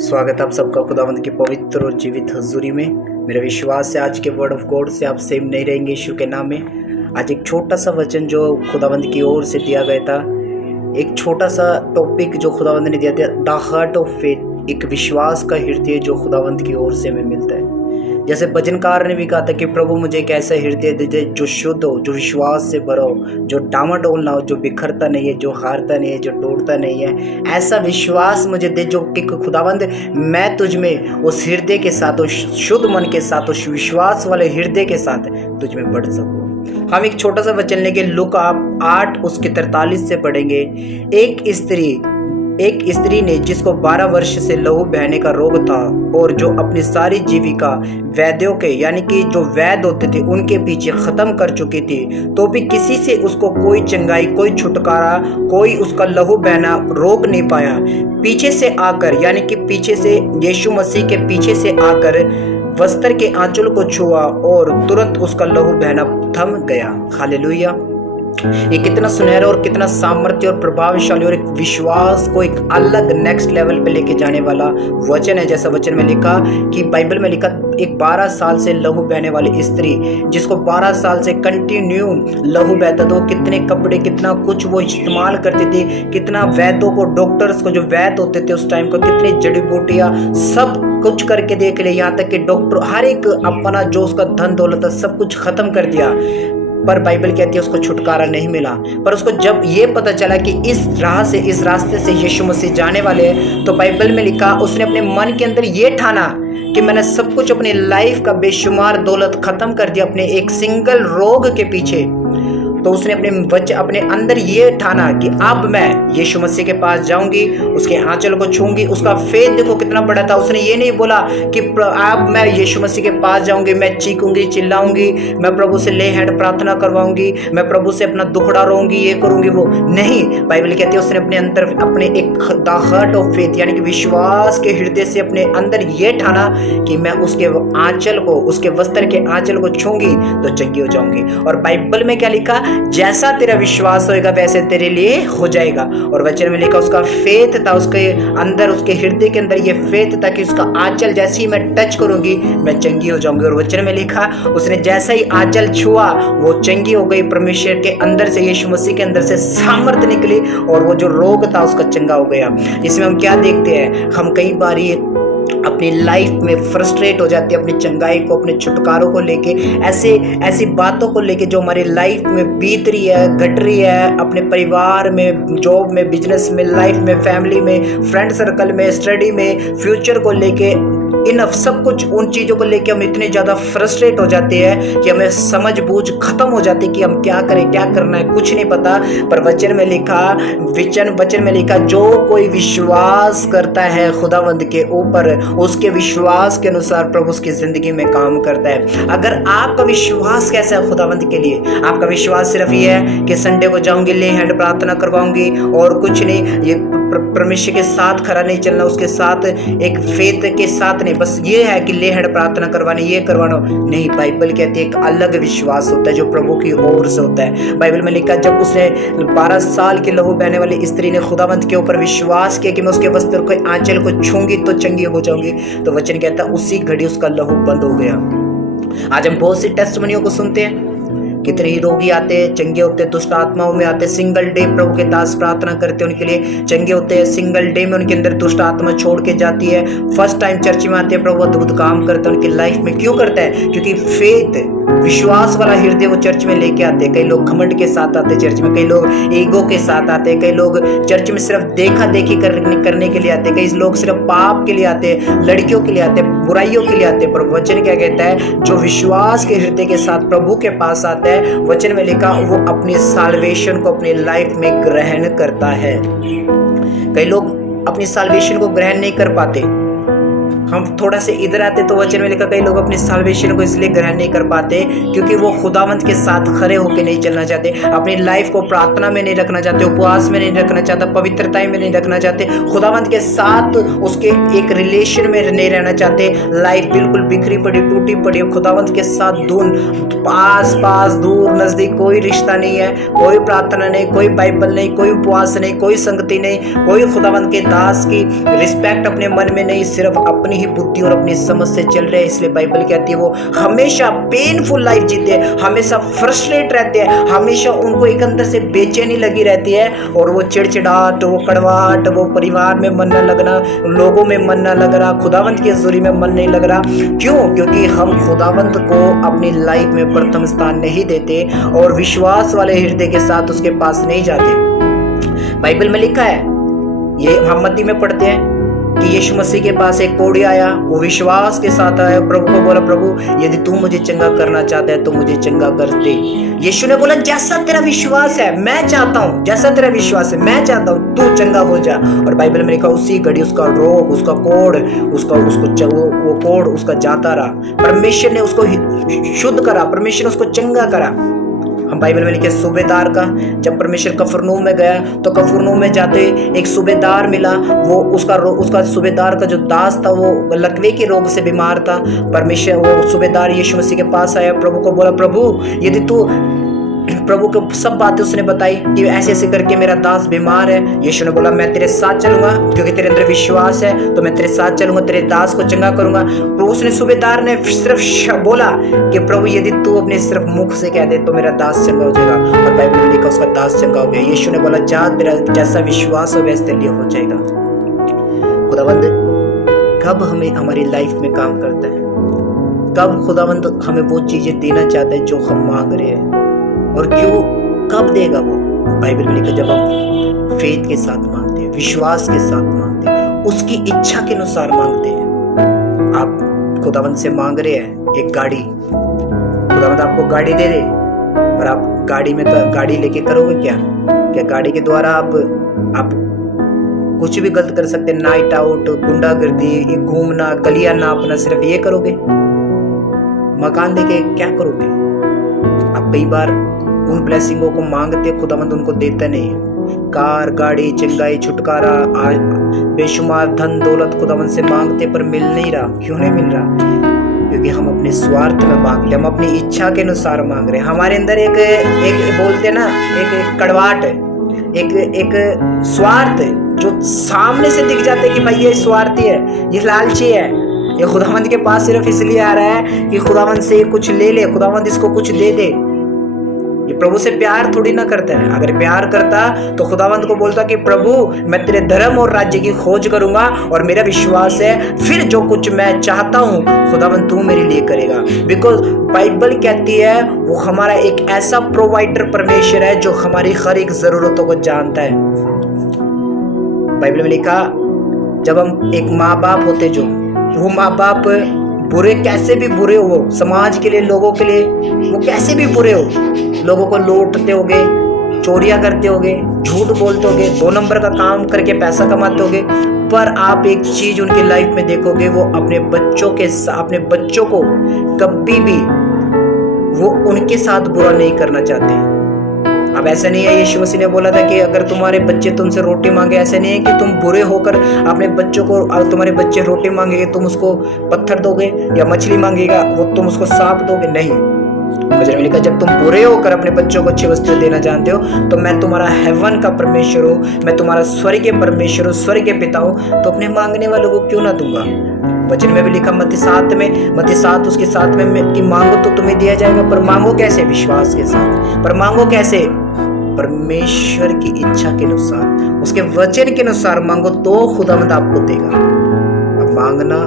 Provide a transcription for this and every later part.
स्वागत आप सबका खुदावंद की पवित्र और जीवित हजूरी में। मेरा विश्वास है आज के वर्ड ऑफ गॉड से आप सेम नहीं रहेंगे यीशु के नाम में। आज एक छोटा सा वचन जो खुदावंद की ओर से दिया गया था, एक छोटा सा टॉपिक जो खुदावंद ने दिया था, द हार्ट ऑफ फेथ, एक विश्वास का हृदय जो खुदावंद की ओर से हमें मिलता है। जैसे भजनकार ने भी कहा था कि प्रभु मुझे एक ऐसा हृदय दे दे जो शुद्ध हो, जो विश्वास से भरा हो, जो डामाडोल ना हो, जो बिखरता नहीं है, जो हारता नहीं है, जो टूटता नहीं है। ऐसा विश्वास मुझे दे जो कि खुदावंद मैं तुझ में उस हृदय के साथ, उस शुद्ध मन के साथ, उस विश्वास वाले हृदय के साथ तुझ में बढ़ सकूं। हम एक छोटा सा वचन लेके लूका 8 उसके 43 से पढ़ेंगे। एक स्त्री ने जिसको 12 वर्ष से लहू बहने का रोग था और जो अपनी सारी जीविका वैद्यों के यानी कि जो वैद्य होते थे उनके पीछे खत्म कर चुकी थी, तो भी किसी से उसको कोई चंगाई, कोई छुटकारा, कोई उसका लहू बहना रोक नहीं पाया। पीछे से आकर यानी कि पीछे से यीशु मसीह के पीछे से आकर वस्त्र के आंचल को छुआ और तुरंत उसका लहू बहना थम गया। हालेलुया। ये कितना सुनहरा और कितना सामर्थ्य और प्रभावशाली और एक विश्वास को एक अलग नेक्स्ट लेवल पे लेके जाने वाला वचन है। जैसा वचन में लिखा कि बाइबल में लिखा, एक 12 साल से लहू बहने वाली स्त्री जिसको 12 साल से कंटिन्यू लहू बहता था, कितने कपड़े, कितना कुछ वो इस्तेमाल करती थी, कितना वैद्यों को, डॉक्टर्स को, जो वैद्य होते थे उस टाइम को, कितनी जड़ी बूटियां सब कुछ करके देख ले, यहाँ तक कि डॉक्टर हर एक अपना जो उसका धन दौलत था सब कुछ खत्म कर दिया, पर बाइबल कहती है उसको छुटकारा नहीं मिला। पर उसको जब ये पता चला कि इस राह से, इस रास्ते से यीशु मसीह जाने वाले हैं, तो बाइबल में लिखा उसने अपने मन के अंदर ये ठाना कि मैंने सब कुछ, अपनी लाइफ का बेशुमार दौलत खत्म कर दिया अपने एक सिंगल रोग के पीछे। तो उसने अपने अंदर ये ठाना कि अब मैं यीशु मसीह के पास जाऊंगी, उसके आंचल को छूंगी। उसका फेथ देखो कितना बड़ा था। उसने ये नहीं बोला कि अब मैं यीशु मसीह के पास जाऊंगी, मैं चीखूंगी, चिल्लाऊंगी, मैं प्रभु से ले हैंड प्रार्थना करवाऊंगी, मैं प्रभु से अपना दुखड़ा रोऊंगी, ये करूंगी, वो नहीं। बाइबल कहती है उसने अपने अंदर अपने एक द हार्ट ऑफ फेथ यानी कि विश्वास के हृदय से अपने अंदर ये ठाना कि मैं उसके आंचल को, उसके वस्त्र के आंचल को छूंगी तो चंगी हो जाऊंगी। और बाइबल में क्या लिखा, जैसा तेरा विश्वास होएगा वैसे तेरे लिए हो जाएगा। और वचन में लिखा उसका फेथ था, उसके अंदर, उसके हृदय के अंदर ये फेथ था कि उसका आंचल जैसे ही मैं टच करूंगी मैं चंगी हो जाऊंगी। और वचन में लिखा उसने जैसा ही आंचल छुआ वो चंगी हो गई। परमेश्वर के अंदर से, यीशु मसीह के अंदर से सामर्थ निकली और वो जो रोग था उसका चंगा हो गया। इसमें हम क्या देखते हैं, हम कई बार ये अपनी लाइफ में फ्रस्ट्रेट हो जाती है अपनी चंगाई को, अपने छुटकारों को लेके, ऐसी बातों को लेके जो हमारी लाइफ में बीत रही है, घट रही है, अपने परिवार में, जॉब में, बिजनेस में, लाइफ में, फैमिली में, फ्रेंड सर्कल में, स्टडी में, फ्यूचर को लेके, इन सब कुछ उन चीज़ों को लेके हम इतने ज़्यादा फ्रस्ट्रेट हो जाते हैं कि हमें समझ बूझ खत्म हो जाती है कि हम क्या करें, क्या करना है, कुछ नहीं पता। पर वचन में लिखा जो कोई विश्वास करता है खुदावंद के ऊपर, उसके विश्वास के अनुसार प्रभु उसकी जिंदगी में काम करता है। अगर आपका विश्वास कैसा है खुदावंद के लिए, आपका विश्वास सिर्फ ये है कि संडे को जाऊंगी, ले हैंड प्रार्थना करवाऊंगी और कुछ नहीं, ये परमेश्वर के साथ खरा नहीं चलना, उसके साथ एक फेथ के साथ नहीं, बस ये है कि ले हैंड प्रार्थना करवानी, ये करवाना नहीं। बाइबल कहती है एक अलग विश्वास होता है जो प्रभु की ओर से होता है। बाइबल में लिखा जब उसने 12 साल की लहू बहने वाली स्त्री ने खुदावंद के ऊपर विश्वास किया कि मैं उसके वस्त्र को, आंचल को छूंगी तो चंगी हो जाऊंगी, तो वचन कहता है उसी घड़ी उसका लहू बंद हो गया। आज हम बहुत सी टेस्टिमनियों को सुनते हैं, कितने ही रोगी आते हैं, चंगे होते हैं, दुष्ट आत्माओं में आते हैं, सिंगल डे प्रभु के दास प्रार्थना करते हैं उनके लिए चंगे होते हैं, सिंगल डे में उनके अंदर दुष्ट आत्मा छोड़ के जाती है, फर्स्ट टाइम चर्च में आते हैं, प्रभु अद्भुत काम करते हैं उनकी लाइफ में। क्यों करता है? क्योंकि फेथ, विश्वास वाला हृदय वो चर्च में लेके आते हैं। कई लोग घमंड के साथ आते हैं चर्च में, कई लोग ईगो के साथ आते हैं, कई लोग चर्च में सिर्फ देखा देखी करने के लिए आते हैं, कई लोग सिर्फ पाप के लिए आते हैं, लड़कियों के लिए आते हैं, बुराइयों के लिए आते हैं। पर वचन क्या कहता है, जो विश्वास के हृदय के साथ प्रभु के पास आता है, वचन में लिखा वो अपनी साल्वेशन को अपनी लाइफ में ग्रहण करता है। कई लोग अपनी साल्वेशन को ग्रहण नहीं कर पाते, हम थोड़ा से इधर आते तो वचन में लिखा कई लोग अपनी साल्वेशन को इसलिए ग्रहण नहीं कर पाते क्योंकि वो खुदावंत के साथ खड़े होकर नहीं चलना चाहते, अपनी लाइफ को प्रार्थना में नहीं रखना चाहते, उपवास में नहीं रखना चाहता, पवित्रता में नहीं रखना चाहते, खुदावंत के साथ उसके एक रिलेशन में नहीं रहना चाहते। लाइफ बिल्कुल बिखरी पड़ी, टूटी पड़ी, खुदावंत के साथ पास पास दूर नजदीक कोई रिश्ता नहीं है, कोई प्रार्थना नहीं, कोई बाइबल नहीं, कोई उपवास नहीं, कोई संगति नहीं, कोई खुदावंत के दास की रिस्पेक्ट अपने मन में नहीं, सिर्फ अपनी ही बुद्धि और अपनी समझ से चल रहे हैं। इसलिए बाइबल कहती है वो हमेशा पेनफुल लाइफ जीते हैं, हमेशा फ्रस्ट्रेट रहते हैं, हमेशा उनको एक अंदर से बेचैनी लगी रहती है और वो चिड़चिड़ाहट, वो कड़वाहट, वो परिवार में मन न लगना, लोगों में मन न लग रहा, खुदावंत की हजूरी में मन नहीं लग रहा। क्यों? क्योंकि हम खुदावंत को अपनी लाइफ में प्रथम स्थान नहीं देते और विश्वास वाले हृदय के साथ उसके पास नहीं जाते। बाइबल में लिखा है, ये हम मत्ती में पढ़ते हैं कि यीशु मसीह के पास एक कोढ़ी आया, वो विश्वास के साथ आया, प्रभु को बोला प्रभु यदि तू मुझे चंगा करना चाहता है तो मुझे चंगा कर दे। यीशु ने बोला जैसा तेरा विश्वास है मैं चाहता हूँ, जैसा तेरा विश्वास है मैं चाहता हूँ, तू चंगा हो जा। और बाइबल में लिखा उसी घड़ी उसका रोग, उसका कोढ़, वो कोढ़ उसका जाता रहा। परमेश्वर ने उसको शुद्ध करा, परमेश्वर ने उसको चंगा करा। हम बाइबल में लिखे सूबेदार का, जब परमेश्वर कफरनहूम में गया तो कफरनहूम में जाते एक सूबेदार मिला, वो उसका सूबेदार का जो दास था वो लकवे के रोग से बीमार था। परमेश्वर वो सूबेदार यीशु मसीह के पास आया, प्रभु को बोला प्रभु यदि तू, प्रभु को सब बातें उसने बताई कि ऐसे ऐसे करके मेरा दास बीमार है। यीशु ने बोला मैं तेरे साथ चलूंगा, क्योंकि तेरे अंदर विश्वास है तो मैं तेरे साथ चलूंगा, तेरे दास को चंगा करूंगा। तो उसने सूबेदार ने सिर्फ बोला कि प्रभु यदि तू अपने सिर्फ मुख से कह दे तो मेरा दास चंगा हो जाएगा, और बाइबल में लिखा उसका दास चंगा हो गया। यीशु ने बोला जा तेरा जैसा विश्वास हो वैसे तेरे लिए हो जाएगा। खुदावंद कब हमें हमारी लाइफ में काम करता है, कब खुदावंद हमें वो चीजें देना चाहता है जो हम मांग रहे हैं, और क्यों, कब देगा वो? बाइबल में लिखा जब हम फेथ के साथ मांगते हैं, विश्वास के साथ मांगते हैं, उसकी इच्छा के अनुसार मांगते हैं। आप खुदावंत से मांग रहे हैं एक गाड़ी, खुदावंत आपको गाड़ी दे दे, पर आप गाड़ी में गाड़ी लेके करोगे क्या गाड़ी के द्वारा आप कुछ भी गलत कर सकते हैं, नाइट आउट, गुंडागर्दी, घूमना, गलियां नापना, सिर्फ ये करोगे? मकान लेके क्या करोगे? आप कई बार उन ब्लेसिंगों को मांगते, खुदावंद उनको देता नहीं है। कार, गाड़ी, चंगाई, छुटकारा, बेशुमार धन दौलत खुदावंद से मांगते पर मिल नहीं रहा। क्यों नहीं मिल रहा? क्योंकि हम अपने स्वार्थ में मांग रहे, हम अपनी इच्छा के अनुसार मांग रहे। हमारे अंदर एक बोलते ना, एक कड़वाहट, एक स्वार्थ जो सामने से दिख जाता है कि भाई ये स्वार्थी है, ये लालची है, ये खुदावंद के पास सिर्फ इसलिए आ रहा है कि खुदावंद से कुछ ले ले, खुदावंद इसको कुछ दे दे। ये प्रभु से प्यार थोड़ी ना करता है। अगर प्यार करता तो खुदावंद को बोलता कि प्रभु मैं तेरे धर्म और राज्य की खोज करूंगा और मेरा विश्वास है फिर जो कुछ मैं चाहता हूं खुदावंद तू मेरे लिए करेगा। बिकॉज बाइबल कहती है वो हमारा एक ऐसा प्रोवाइडर परमेश्वर है जो हमारी हर एक जरूरतों को जानता है। बाइबल में लिखा जब हम एक माँ बाप होते, जो वो माँ बाप बुरे, कैसे भी बुरे हो, समाज के लिए, लोगों के लिए वो कैसे भी बुरे हो, लोगों को लूटते होगे, चोरियां करते होगे, झूठ बोलते होगे, 2 नंबर का काम करके पैसा कमाते होगे, पर आप एक चीज उनकी लाइफ में देखोगे, वो अपने बच्चों को कभी भी वो उनके साथ बुरा नहीं करना चाहते। अब ऐसा नहीं है, यीशु मसीह ने बोला था कि अगर तुम्हारे बच्चे तुमसे रोटी मांगे, ऐसा नहीं है कि तुम बुरे होकर अपने बच्चों को, तुम्हारे बच्चे रोटी मांगेंगे तुम उसको पत्थर दोगे, या मछली मांगेगा वो तुम उसको सांप दोगे, नहीं। वचन में लिखा जब तुम बुरे होकर अपने बच्चों को अच्छी वस्तु देना जानते हो तो मैं तुम्हारा हेवन का परमेश्वर हूँ, मैं तुम्हारा स्वर्गीय परमेश्वर हूँ, स्वर्गीय पिता हूँ, तो अपने मांगने वालों को क्यों ना दूंगा। वचन में भी लिखा मत्ती 7 उसके 7 में कि मांगो तो तुम्हें दिया जाएगा, पर मांगो कैसे? विश्वास के साथ। पर मांगो कैसे? परमेश्वर की इच्छा के अनुसार, उसके वचन के अनुसार मांगो तो खुदावंद आपको देगा। अब मांगना,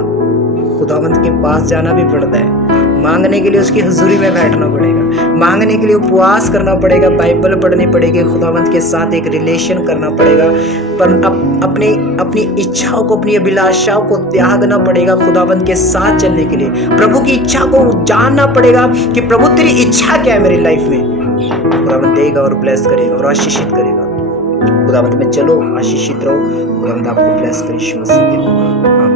खुदावंद के पास जाना भी पड़ता है, मांगने के लिए उसकी हुजूरी में बैठना पड़ेगा, मांगने के लिए उपवास करना पड़ेगा, बाइबल पढ़नी पड़ेगी, खुदावंद के साथ एक रिलेशन करना पड़ेगा, पर अपनी इच्छाओं को, अपनी अभिलाषाओं को त्यागना पड़ेगा खुदावंद के साथ चलने के लिए। प्रभु की इच्छा को जानना पड़ेगा कि प्रभु तेरी इच्छा क्या है मेरी लाइफ में। खुदावंद देगा और ब्लेस करेगा और आशीषित करेगा। खुदावंद में चलो, आशीषित रहो, खुदावंद आपको ब्लेस करे यीशु मसीह के नाम में।